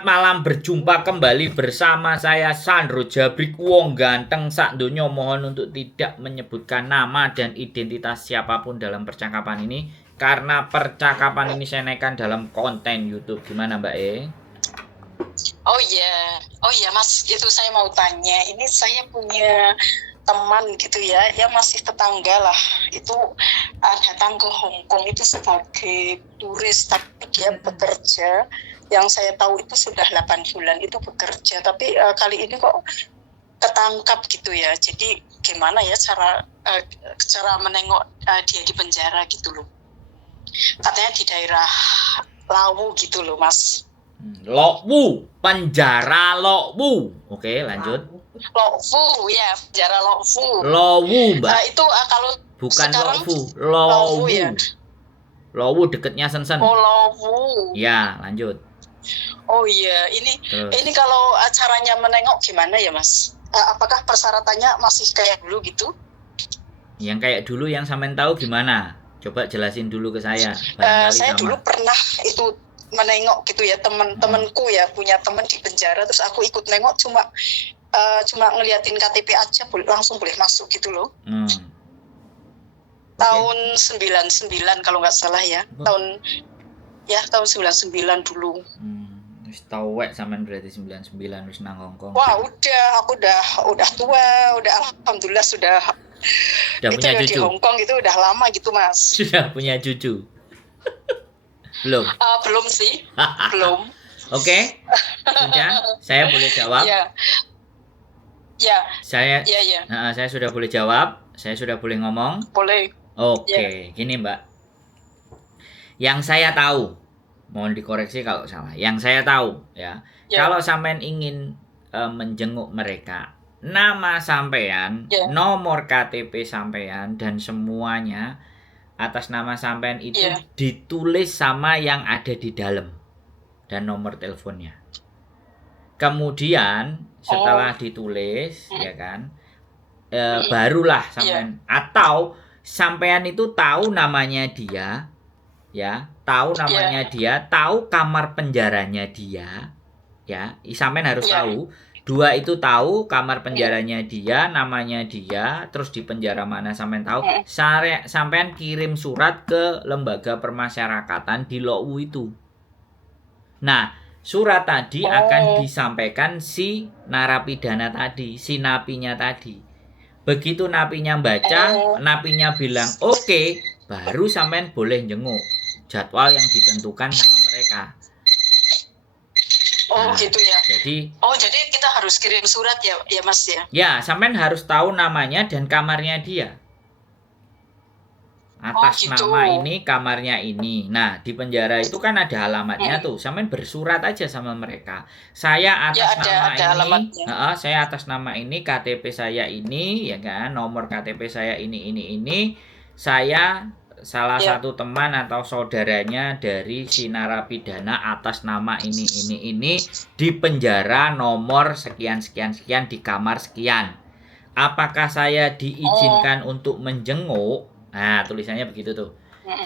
Malam berjumpa kembali bersama saya Sandro Jabrik Wong Ganteng sak donya. Mohon untuk tidak menyebutkan nama dan identitas siapapun dalam percakapan ini karena percakapan ini saya naikkan dalam konten YouTube. Gimana Mbak E? Oh iya Mas, itu saya mau tanya. Ini saya punya teman gitu ya, yang masih tetangga lah. Itu datang ke Hong Kong itu sebagai turis, tapi dia bekerja. Yang saya tahu itu sudah 8 bulan itu bekerja, tapi kali ini kok ketangkap gitu ya. Jadi gimana ya cara menengok dia di penjara gitu loh. Katanya di daerah Lawu gitu loh Mas. Lokwu, penjara Lokwu. Oke, lanjut. Lokwu ya, penjara Lokwu. Lowu, Mbak. Itu kalau bukan sekarang Lokwu, Lowu. ya. Lowu deketnya Shenzhen. Oh, Lowu. Ya, lanjut. Oh iya, ini kalau caranya menengok gimana ya Mas? Apakah persyaratannya masih kayak dulu gitu? Yang kayak dulu yang sampean tahu gimana? Coba jelasin dulu ke saya. Saya dulu pernah itu menengok gitu ya, temen-temenku ya, punya temen di penjara, terus aku ikut nengok cuma ngeliatin KTP aja langsung boleh masuk gitu loh. Tahun 99 kalau nggak salah ya. Tahun 99 dulu. Wis tau wek sampean berarti 99 wis nang Hongkong. Wah, aku udah tua, udah alhamdulillah sudah punya cucu. Di Hongkong itu udah lama gitu, Mas. Sudah punya cucu. Belum? Belum sih. Belum. Oke. Sudah, saya boleh jawab? Ya. Saya sudah boleh jawab? Saya sudah boleh ngomong? Boleh. Oke, gini Mbak. Yang saya tahu, mohon dikoreksi kalau salah. Yang saya tahu ya, kalau sampean ingin menjenguk mereka, nama sampean, nomor KTP sampean dan semuanya atas nama sampean itu ditulis sama yang ada di dalam dan nomor teleponnya. Kemudian setelah ditulis ya kan, barulah sampean atau sampean itu tahu namanya dia, ya, tahu namanya dia, tahu kamar penjaranya dia, ya, sampean harus tahu. Dua itu tahu kamar penjaranya dia, namanya dia, terus di penjara mana sampean tahu. Sampean kirim surat ke lembaga permasyarakatan di Lokwu itu. Nah, surat tadi akan disampaikan si narapidana tadi, si napinya tadi. Begitu napinya baca, napinya bilang oke, baru sampean boleh jenguk. Jadwal yang ditentukan sama mereka. Gitu ya. Jadi kita harus kirim surat ya Mas ya. Ya, sampean harus tahu namanya dan kamarnya dia. Atas nama ini, kamarnya ini. Nah, di penjara itu kan ada alamatnya tuh. Sampean bersurat aja sama mereka. Saya atas nama ini, saya atas nama ini, KTP saya ini, ya kan? Nomor KTP saya ini. Saya salah satu teman atau saudaranya dari si narapidana atas nama ini di penjara nomor sekian di kamar sekian. Apakah saya diizinkan untuk menjenguk? Nah, tulisannya begitu tuh.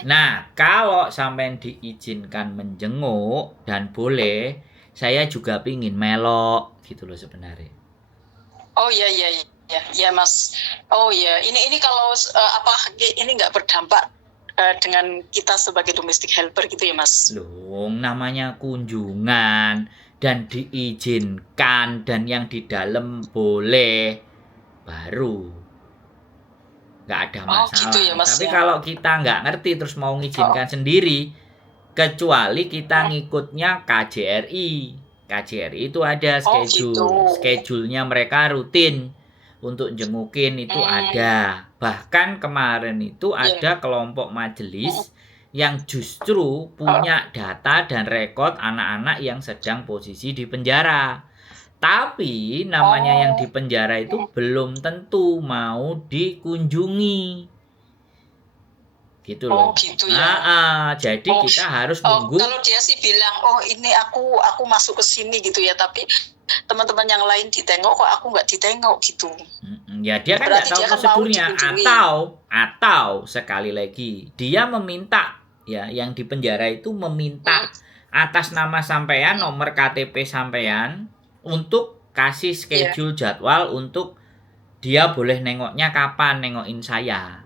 Nah, kalau sampean diizinkan menjenguk dan boleh, saya juga pingin melok gitu loh sebenarnya. Oh iya ya Mas. Oh iya, ini kalau ini nggak berdampak dengan kita sebagai domestic helper gitu ya Mas? Loh, namanya kunjungan dan diizinkan dan yang di dalam boleh, baru nggak ada masalah. Gitu ya, Mas, tapi kalau kita nggak ngerti terus mau ngizinkan sendiri, kecuali kita ngikutnya KJRI. KJRI itu ada schedule-nya mereka rutin untuk jengukin itu ada. Bahkan kemarin itu ada kelompok majelis yang justru punya data dan rekod anak-anak yang sedang posisi di penjara. Tapi namanya yang di penjara itu belum tentu mau dikunjungi. Gitu loh. Gitu ya. Jadi kita harus nunggu. Kalau dia sih bilang, ini aku masuk ke sini gitu ya, tapi teman-teman yang lain ditengok kok aku nggak ditengok gitu. Ya dia kan nggak tahu prosedurnya. Atau sekali lagi dia meminta, ya, yang di penjara itu meminta atas nama sampean, nomor KTP sampean, untuk kasih schedule jadwal untuk dia boleh nengoknya kapan, nengokin saya.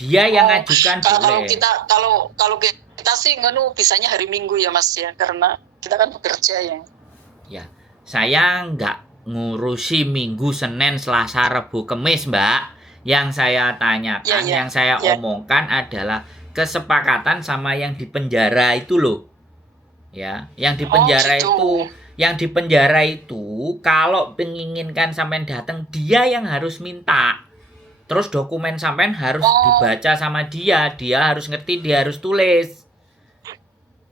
Dia yang ngajukan kalau boleh. kalau kita sih bisanya hari Minggu ya Mas ya, karena kita kan bekerja ya. Ya, saya nggak ngurusi Minggu, Senin, Selasa, Rabu, Kamis, Mbak. Yang saya tanyakan, yang saya omongkan adalah kesepakatan sama yang di penjara itu loh. Ya, yang di penjara gitu. yang di penjara itu kalau menginginkan sampean datang, dia yang harus minta. Terus dokumen sampean harus dibaca sama dia harus ngerti, dia harus tulis.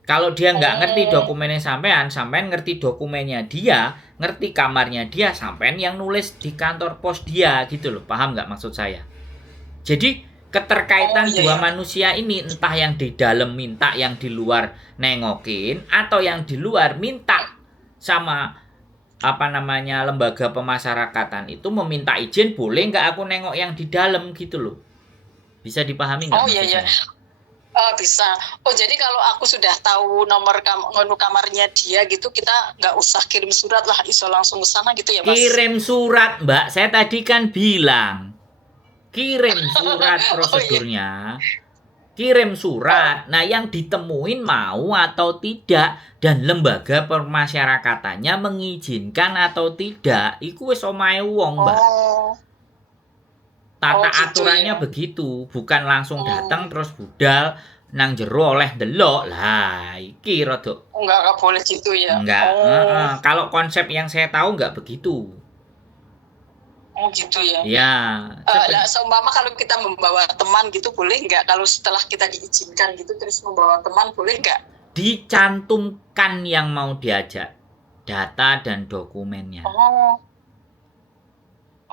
Kalau dia nggak ngerti dokumennya sampean ngerti dokumennya dia, ngerti kamarnya dia, sampean yang nulis di kantor pos dia gitu loh. Paham nggak maksud saya? Jadi keterkaitan dua manusia ini, entah yang di dalam minta, yang di luar nengokin, atau yang di luar minta sama lembaga pemasyarakatan itu meminta izin, boleh nggak aku nengok yang di dalam gitu loh. Bisa dipahami nggak maksud saya? Bisa. Jadi kalau aku sudah tahu nomor kamarnya dia gitu, kita nggak usah kirim surat lah, iso langsung ke sana gitu ya Mas? Kirim surat Mbak, saya tadi kan bilang kirim surat prosedurnya. Kirim surat. Nah, yang ditemuin mau atau tidak, dan lembaga permasyarakatannya mengizinkan atau tidak, iku wis omahe wong, Mbak. Tata aturannya begitu, bukan langsung datang terus budal nang jero oleh delok. Lah, iki rada enggak boleh gitu ya. Enggak. Kalau konsep yang saya tahu enggak begitu. Gitu ya. Ya. Seumpama kalau kita membawa teman gitu boleh nggak? Kalau setelah kita diizinkan gitu terus membawa teman boleh nggak? Dicantumkan yang mau diajak, data dan dokumennya.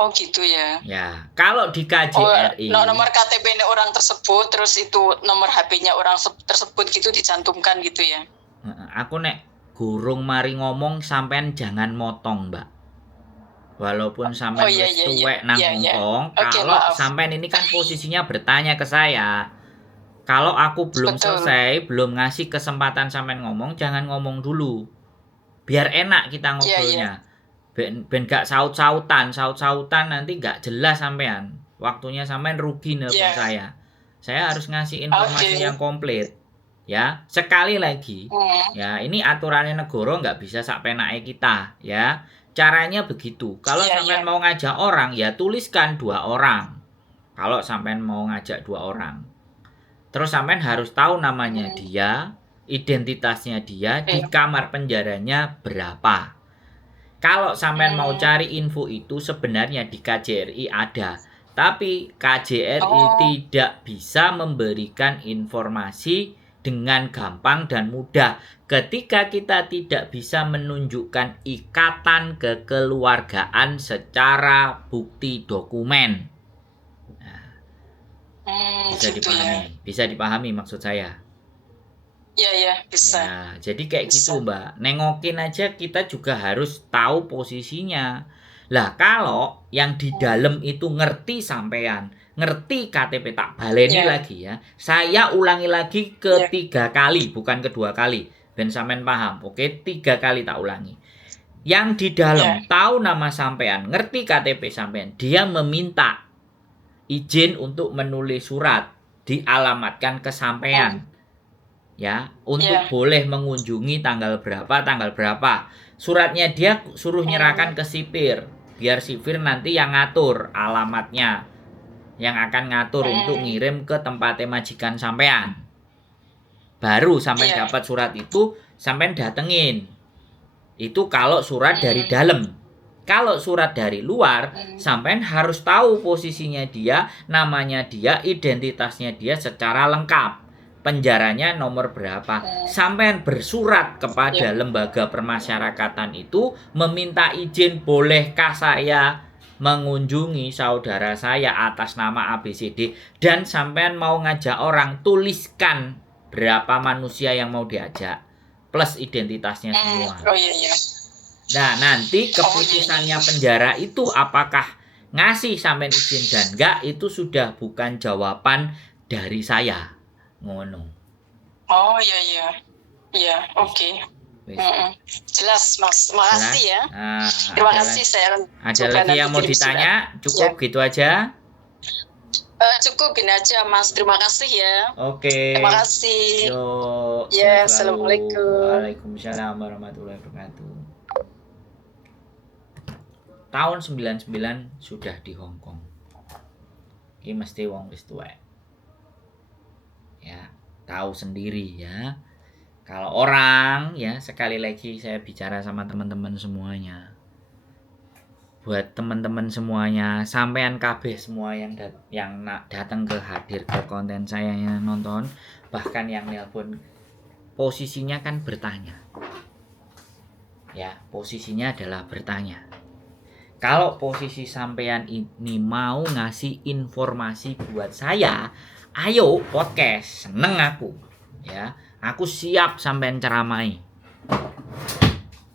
Gitu ya. Ya, kalau di KJRI nomor KTP orang tersebut, terus itu nomor HP-nya orang tersebut gitu dicantumkan gitu ya. Aku nek gurung mari ngomong, sampean jangan motong, Mbak. Walaupun sampean wis tuwek nang ngomong, kalau sampean ini kan posisinya bertanya ke saya. Kalau aku belum selesai, belum ngasih kesempatan sampean ngomong, jangan ngomong dulu. Biar enak kita ngobrolnya. Ben gak saut-sautan nanti gak jelas sampean. Waktunya sampean rugi nelpon saya. Saya harus ngasih informasi yang komplit. Ya, sekali lagi. Ya, ini aturannya negara nggak bisa sak penake kita, ya. Caranya begitu. Kalau sampean mau ngajak orang, ya tuliskan 2 orang. Kalau sampean mau ngajak 2 orang. Terus sampean harus tahu namanya dia, identitasnya dia, di kamar penjaranya berapa. Kalau sampean mau cari info itu sebenarnya di KJRI ada. Tapi KJRI tidak bisa memberikan informasi dengan gampang dan mudah ketika kita tidak bisa menunjukkan ikatan kekeluargaan secara bukti dokumen. Nah, bisa dipahami maksud saya. Iya, bisa. Ya, jadi kayak gitu, Mbak. Nengokin aja kita juga harus tahu posisinya. Lah, kalau yang di dalam itu ngerti sampean, ngerti KTP, tak baleni lagi ya. Saya ulangi lagi ketiga kali, bukan kedua kali. Ben sampean paham. Oke, 3 kali tak ulangi. Yang di dalam tahu nama sampean, ngerti KTP sampean, dia meminta izin untuk menulis surat, dialamatkan ke sampean. Ya, untuk boleh mengunjungi tanggal berapa. Suratnya dia suruh nyerahkan ke sipir, biar sipir nanti yang ngatur alamatnya, yang akan ngatur untuk ngirim ke tempatnya majikan sampean. Baru sampean dapat surat itu, sampean datengin. Itu kalau surat dari dalam. Kalau surat dari luar, sampean harus tahu posisinya dia, namanya dia, identitasnya dia secara lengkap. Penjaranya nomor berapa. Sampean bersurat kepada lembaga permasyarakatan itu meminta izin, bolehkah saya mengunjungi saudara saya atas nama ABCD, dan sampean mau ngajak orang, tuliskan berapa manusia yang mau diajak plus identitasnya semua. Nah, nanti keputusannya penjara itu apakah ngasih sampean izin dan enggak, itu sudah bukan jawaban dari saya. Ngono. Iya. Iya, oke. Wis. Jelas, Mas. Makasih Jelas? ya. Nah, Terima ada, kasih, saya akan ada coba lagi nanti yang mau kirim surat. ditanya? Cukup gitu aja? Cukup gini aja, Mas. Terima kasih ya. Oke. Terima kasih. Yuk, Ya, sehat selalu. Assalamualaikum. Waalaikumsalam warahmatullahi wabarakatuh. Tahun 99 sudah di Hong Kong. Ini mesti wong wis tuwek. Ya, tahu sendiri ya. Kalau orang ya, sekali lagi saya bicara sama teman-teman semuanya. Buat teman-teman semuanya, sampean kabeh semua yang datang ke hadir ke konten saya yang nonton, bahkan yang nelpon, posisinya kan bertanya. Ya, posisinya adalah bertanya. Kalau posisi sampean ini mau ngasih informasi buat saya, ayo podcast, seneng aku. Ya, aku siap sampean ceramai.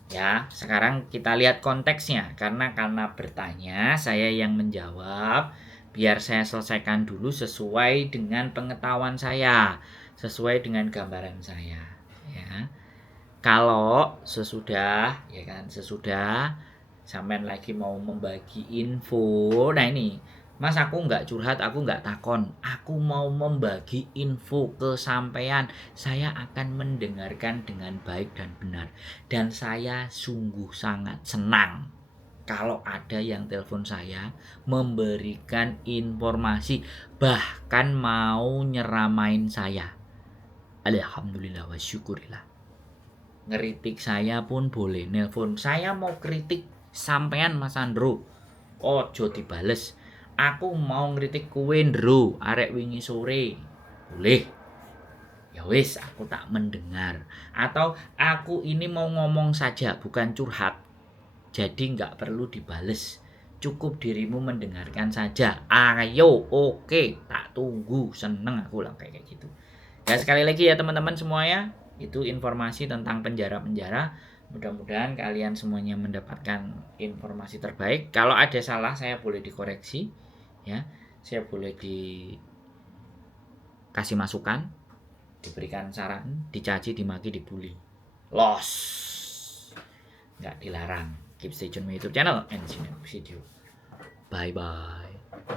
Ya, sekarang kita lihat konteksnya. Karena bertanya, saya yang menjawab. Biar saya selesaikan dulu sesuai dengan pengetahuan saya, sesuai dengan gambaran saya. Ya, kalau sesudah, ya kan, sesudah sampean lagi mau membagi info, nah ini, Mas, aku nggak curhat, aku nggak takon, aku mau membagi info ke sampean, saya akan mendengarkan dengan baik dan benar, dan saya sungguh sangat senang kalau ada yang telepon saya memberikan informasi, bahkan mau nyeramain saya. Alhamdulillah wa syukurillah. Ngeritik saya pun boleh, nelpon saya mau kritik sampean Mas Andro, ojo dibales. Aku mau ngritik kuwe ndro arek wingi sore, boleh. Ya wis, aku tak mendengar. Atau aku ini mau ngomong saja, bukan curhat, jadi nggak perlu dibales, cukup dirimu mendengarkan saja. Ayo, oke, tak tunggu, seneng aku lah kayak gitu. Ya, sekali lagi ya teman-teman semuanya, itu informasi tentang penjara-penjara. Mudah-mudahan kalian semuanya mendapatkan informasi terbaik. Kalau ada salah saya boleh dikoreksi, ya. Saya boleh dikasih masukan, diberikan saran, dicaci, dimaki, dibully. Los. Nggak dilarang. Keep stay tune my YouTube channel and see you next video. Bye bye.